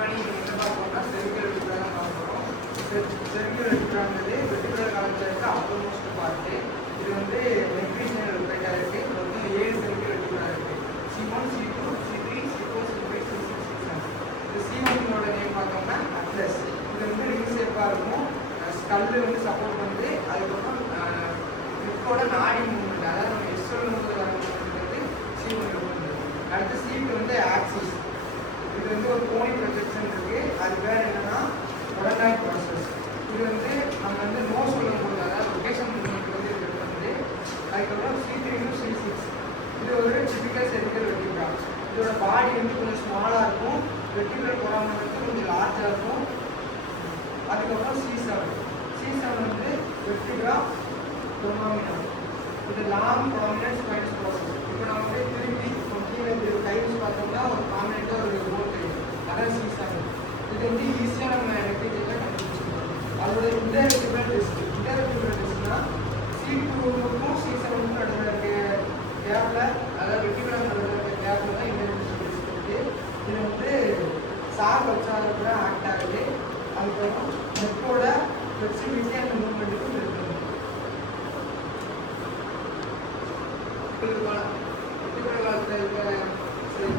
முன்னாடி என்ன பார்ப்போம்னா செரிக்கல் வெட்டிபிளா தான் பார்க்குறோம். செரிக்கல் வெட்டிபிளாங்கிறது வெட்டிபிளர் காலத்தில் இருக்க அப்பர் மோஸ்ட் பார்ட்டு. இது வந்து மெக்ரீஷியன் லொக்கேட்டாக இருக்குது. இது வந்து 7 செரிக்கல் வெட்டிபிளா இருக்குது. C1, C2, C3, C4, C5, C6, C7. இந்த C1 நேம் பார்த்தோம்னா அட்லஸ். இது வந்து ரிங் ஷேப்பாக இருக்கும். ஸ்கல்லு வந்து சப்போர்ட் பண்ணுது. அதுக்கப்புறம் ஹிப்போட நாடி மூவ்மெண்ட், அதாவது நம்ம எஸ்எல் மூவ்மெண்ட் வர மூவ்மெண்ட் C1 இருக்குது. அடுத்து C2 வந்து ஆக்சிஸ். இது வந்து ஒரு கோனி ப்ரொஜெக்ஷன் இருக்குது. அது பேர் என்னன்னா கொடனாய்ட் ப்ராசஸ். இது வந்து நம்ம வந்து நோ சொல்லும்போது, அதாவது லொக்கேஷன் மூவ்மெண்ட் வந்து இது வந்து. அதுக்கப்புறம் C3 to C6. இது ஒரு டிபிக்கல் செரிக்கல் வெட்டிபிளா. இதோட பாடி வந்து கொஞ்சம் ஸ்மாலாக இருக்கும். வெட்டிபிளர் போராமல் வந்து கொஞ்சம் லார்ஜாக இருக்கும். அதுக்கப்புறம் C7 வந்து வெட்டிபிளா ப்ரொனாமினல். இது லாங் ப்ராமினன்ட் ஸ்பைனஸ் ப்ராசஸ். இப்போ நம்ம வந்து திருப்பி கீழே டைப்ஸ் பார்த்தோம்னா ஒரு ப்ராமினெண்ட்டாக ஒரு போல் தெரியும். அதான் C7. இது வந்து ஈஸியாக நம்ம நெக்லிஜென்ட்டாக கண்டுபிடிச்சிருக்கோம். அதோட இன்டர்வெட்டிபிள் டெஸ்ட்னா C2க்கும் C7க்கும் நடுவில் இருக்க கேப்பில், அதாவது வெட்டிபிளா நடுவில் இருக்க கேப்பில் தான் இன்டர்வெட்டிபிள் டெஸ்ட் இருக்குது. இது வந்து சார் வச்சாலும் கூட ஆக்ட் ஆகுது. அதுக்கப்புறம் நெக்கோட ஃப்ளெக்சிபிலிட்டி அந்த மூவ்மெண்ட்டுக்கும் இருக்குது. வெட்டிபிளர் காலத்தில் இருக்க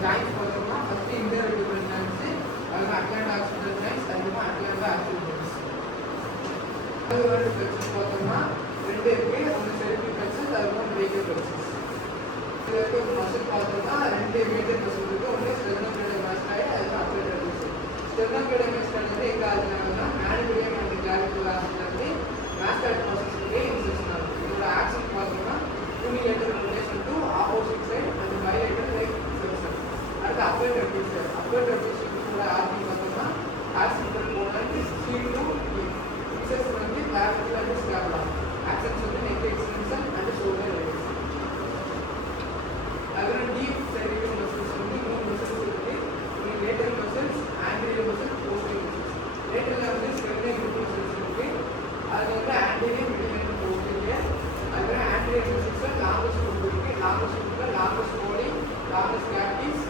ஜாயின்ஸ் பார்த்தோம்னா ஃபஸ்ட்டு இன்டர்வெட்டிபிள் ஜாயின்ஸு, அதுக்கப்புறம் அட்லாண்டா ஆக்சிடல் ஜாயின்ஸ், அதுக்கப்புறம் அட்லாண்டா ஆக்சிடல் ஜாயின்ஸ். ஃப்ளெக்சஸ் பார்த்தோம்னா 2 இருக்குது. ஒன்று செரிபிக் ஃப்ளெக்சஸ், அதுக்கப்புறம் ரேடியல் ஃப்ளெக்சஸ். இதில் இருக்க மசில் பார்த்தோம்னா 2 மேஜர் மசில் இருக்குது. ஒன்று ஸ்டெர்னோக்ளைடர் மாஸ்டாய்டு, அதுக்கப்புறம் அப்ளைடர் மசில். ஸ்டெர்னோக்ளைடர் மாஸ்டாய்டு வந்து எங்கே ஆகுதுன்னா மேனிபுலியம் அண்ட் கிளாவிகுலர் ஆக்சில் வந்து மாஸ்டாய்டு ப்ராசஸ்லேயே இன்செக்ஷன் ஆகும். இதோட ஆக்ஷன் பார்த்தோம்னா unilateral rotation to opposite side and bilateral like flexion. அடுத்து அப்பர் ட்ரெபீசியஸ். அப்பர் ட்ரெபீசியஸோட ஆர்டிங் பார்த்தோம்னா ஆக்சிடல் போனட் C2 ஃபிக்சஸ் வந்து கிளாவிகுலர் அண்ட் ஸ்கேபுலா. ஆக்சன்ஸ் வந்து neck extension and shoulder rice. அதுக்கப்புறம் டீப் செரிபிரல் மசில்ஸ் வந்து 3 மசில்ஸ் இருக்குது. Lateral muscles, anterior muscle, posterior muscles. Lateral வந்து ஸ்பெர்னே group muscles இருக்குது. அது வந்து ஆன்டீரியர், மிடில், போஸ்டீரியர். அதுக்கப்புறம் ஆன்டீரியர் மசில்ஸில் லாங்கஸ்ட் குரூப் இருக்குது. லாங்கஸ்ட் குரூப்பில் longus colli, longus capitis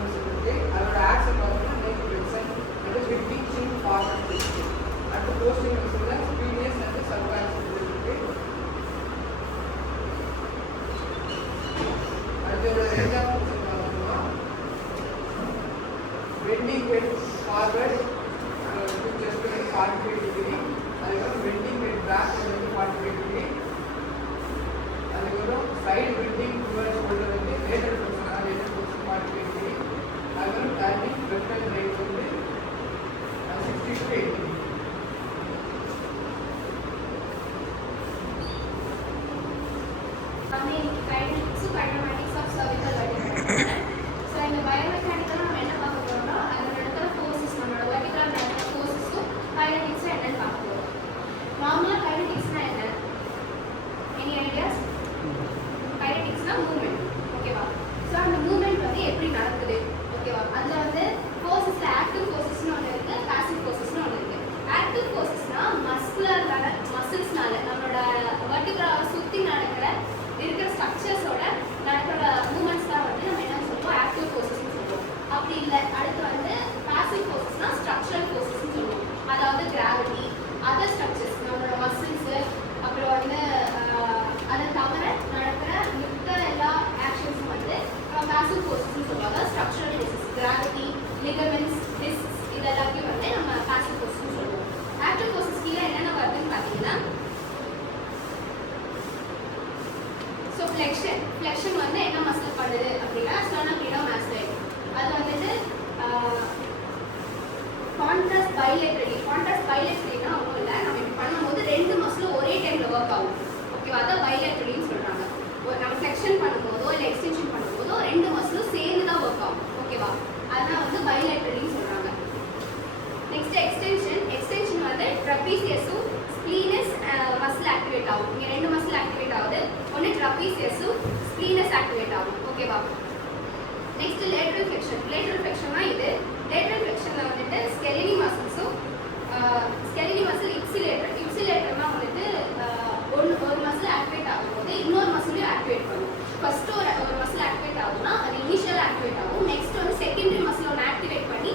muscle இருக்குது. அதோட ஆக்ஷன் பார்த்தோம்னா neck flexion and pick chin forward இருக்குது. அடுத்து போஸ்டீரியர் மசிலில் ஸ்பீனியஸ் அண்ட் சர்வாக்ஸ் இருக்குது. அதோட ரெண்டாவது பார்த்தோம்னா bending head forward to just 45 degree. அதுக்கப்புறம் பெண்டிங் ஹெட் பேக் வந்து 45 டிகிரி. அதுக்கப்புறம் சைடு பெண்டிங் டுவர்ட்ஸ் ஷோல்டர் வந்து lateral position, lateral position 45 degree. அதுக்கப்புறம் டர்னிங் லெஃப்ட் அண்ட் ரைட் வந்து 60 to 80 டிகிரி. ஃப்ளெக்ஷன் வந்து என்ன மசில் பண்ணுது அப்படின்னா ஸ்டெர்னோக்ளைடர் மாஸ்டாய்டு. அது வந்துட்டு கான்ட்ராஸ்ட் பைலேட்ரலினா ஒன்றும் இல்லை. நம்ம இப்படி பண்ணும்போது 2 மசிலும் ஒரே டைமில் ஒர்க் ஆகும். ஓகேவா? அதான் பைலேட்ரலின்னு சொல்கிறாங்க. நம்ம ஃப்ளெக்ஷன் பண்ணும்போதோ இல்லை எக்ஸ்டென்ஷன் பண்ணும்போதோ 2 மசிலும் சேர்ந்து தான் ஒர்க் ஆகும். ஓகேவா? அதனால் வந்து பைலேட்ரலின்னு சொல்கிறாங்க. நெக்ஸ்ட் எக்ஸ்டென்ஷன் வந்து ட்ரபீசியஸும் ஸ்ப்ளீனஸ் மசில் ஆக்டிவேட் ஆகும். இங்கே 2 மசில் ஆக்டிவேட் ஆகுது. ஒன்று ட்ரபீசியஸும் ஸ்ப்ளீனஸ் ஆக்டிவேட் ஆகும். ஓகேவா? நெக்ஸ்ட் லேட்டரல் ஃப்ளெக்ஷன்னா இது. லேட்டரல் ஃப்ளெக்ஷனில் வந்துட்டு ஸ்கெலினி மசில்ஸும் ஸ்கெலினி மசில் இப்சிலேட்டர்னா வந்துட்டு ஒரு மசில் ஆக்டிவேட் ஆகும்போது இன்னொரு மசிலையும் ஆக்டிவேட் பண்ணும். ஃபர்ஸ்ட் ஒரு மசில் ஆக்டிவேட் ஆகுதுன்னா அது இனிஷியல் ஆக்டிவேட் ஆகும். நெக்ஸ்ட் வந்து செகண்டரி மசில் ஒன்று ஆக்டிவேட் பண்ணி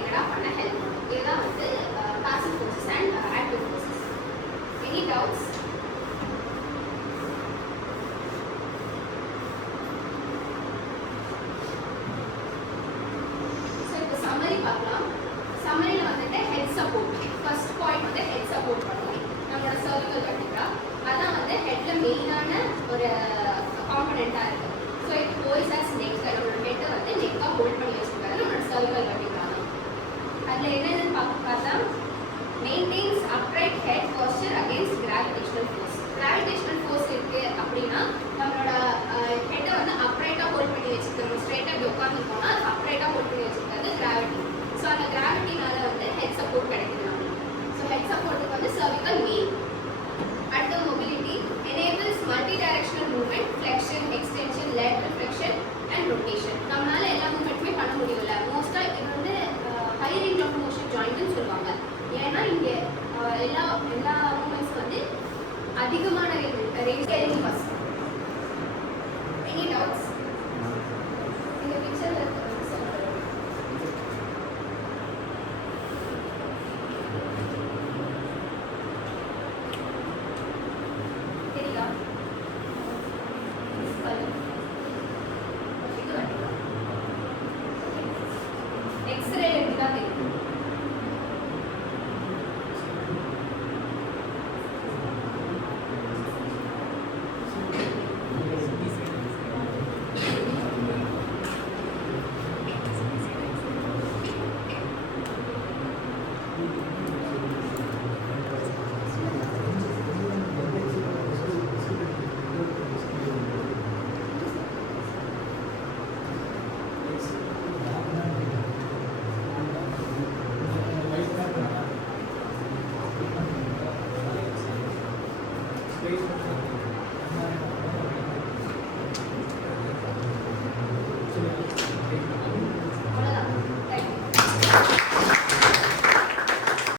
ரிலேட்டடாக பண்ண ஹெல்ப் பண்ணும். இதுதான் வந்து passive forces and active forces. Any doubts? So இப்போ சம்மரி பார்க்கலாம். சம்மரியில் வந்துட்டு ஹெட் சப்போர்ட், ஃபர்ஸ்ட் பாயிண்ட் வந்து ஹெட் சப்போர்ட் பண்ணுவோம் நம்மளோட சர்விக்கல் வெர்டிப்ரா. அதான் வந்து ஹெட்ல மெயினான ஒரு காம்பனெண்ட்டாக இருக்குது. So it holds as neck, நம்மளோட ஹெட்டை வந்து நெக்காக ஹோல்ட் பண்ணி வச்சுருக்காரு நம்மளோட சர்விக்கல் வெர்டிப்ரா தான். அதில் என்னென்னு பார்த்தா maintenance upright head poster against gravitational force. Gravitational force இருக்குது அப்படின்னா நம்மளோட ஹெட்டை வந்து அப்ரைட்டாக ஹோல்ட் பண்ணி வச்சுருக்கோம். ஸ்ட்ரெயிட்டாக இப்படி உட்காந்துருக்கோம்னா அது அப்ரைட்டாக ஹோல்ட் பண்ணி வச்சுருக்காது கிராவிட்டி. ஸோ அந்த கிராவிட்டினால வந்து ஹெட் சப்போர்ட் கிடைக்குது நம்மளுக்கு. ஸோ ஹெட் சப்போர்ட்டுக்கு வந்து சர்விக்கல் மெயின். அடுத்த mobility enables multi directional movement, flexion, extension, lateral flexion and rotation. நம்மளால எல்லா மூவ்மெண்ட்டுமே பண்ண முடியல. மோஸ்ட்டாக இது வந்து ஹை ரேஞ்ச் ஆஃப் மோஷன் ஜாயிண்ட்னு சொல்லுவாங்க. ஏன்னா இங்கே எல்லா மூமெண்ட்ஸ் வந்து அதிகமான ரேஞ்ச் ஃபர்ஸ்ட். Any doubts? இந்த பிக்சரில் இருக்கிற தெரியுதா? எக்ஸ்ரே எடுத்தா தெரியும். அவ்வளோதான்.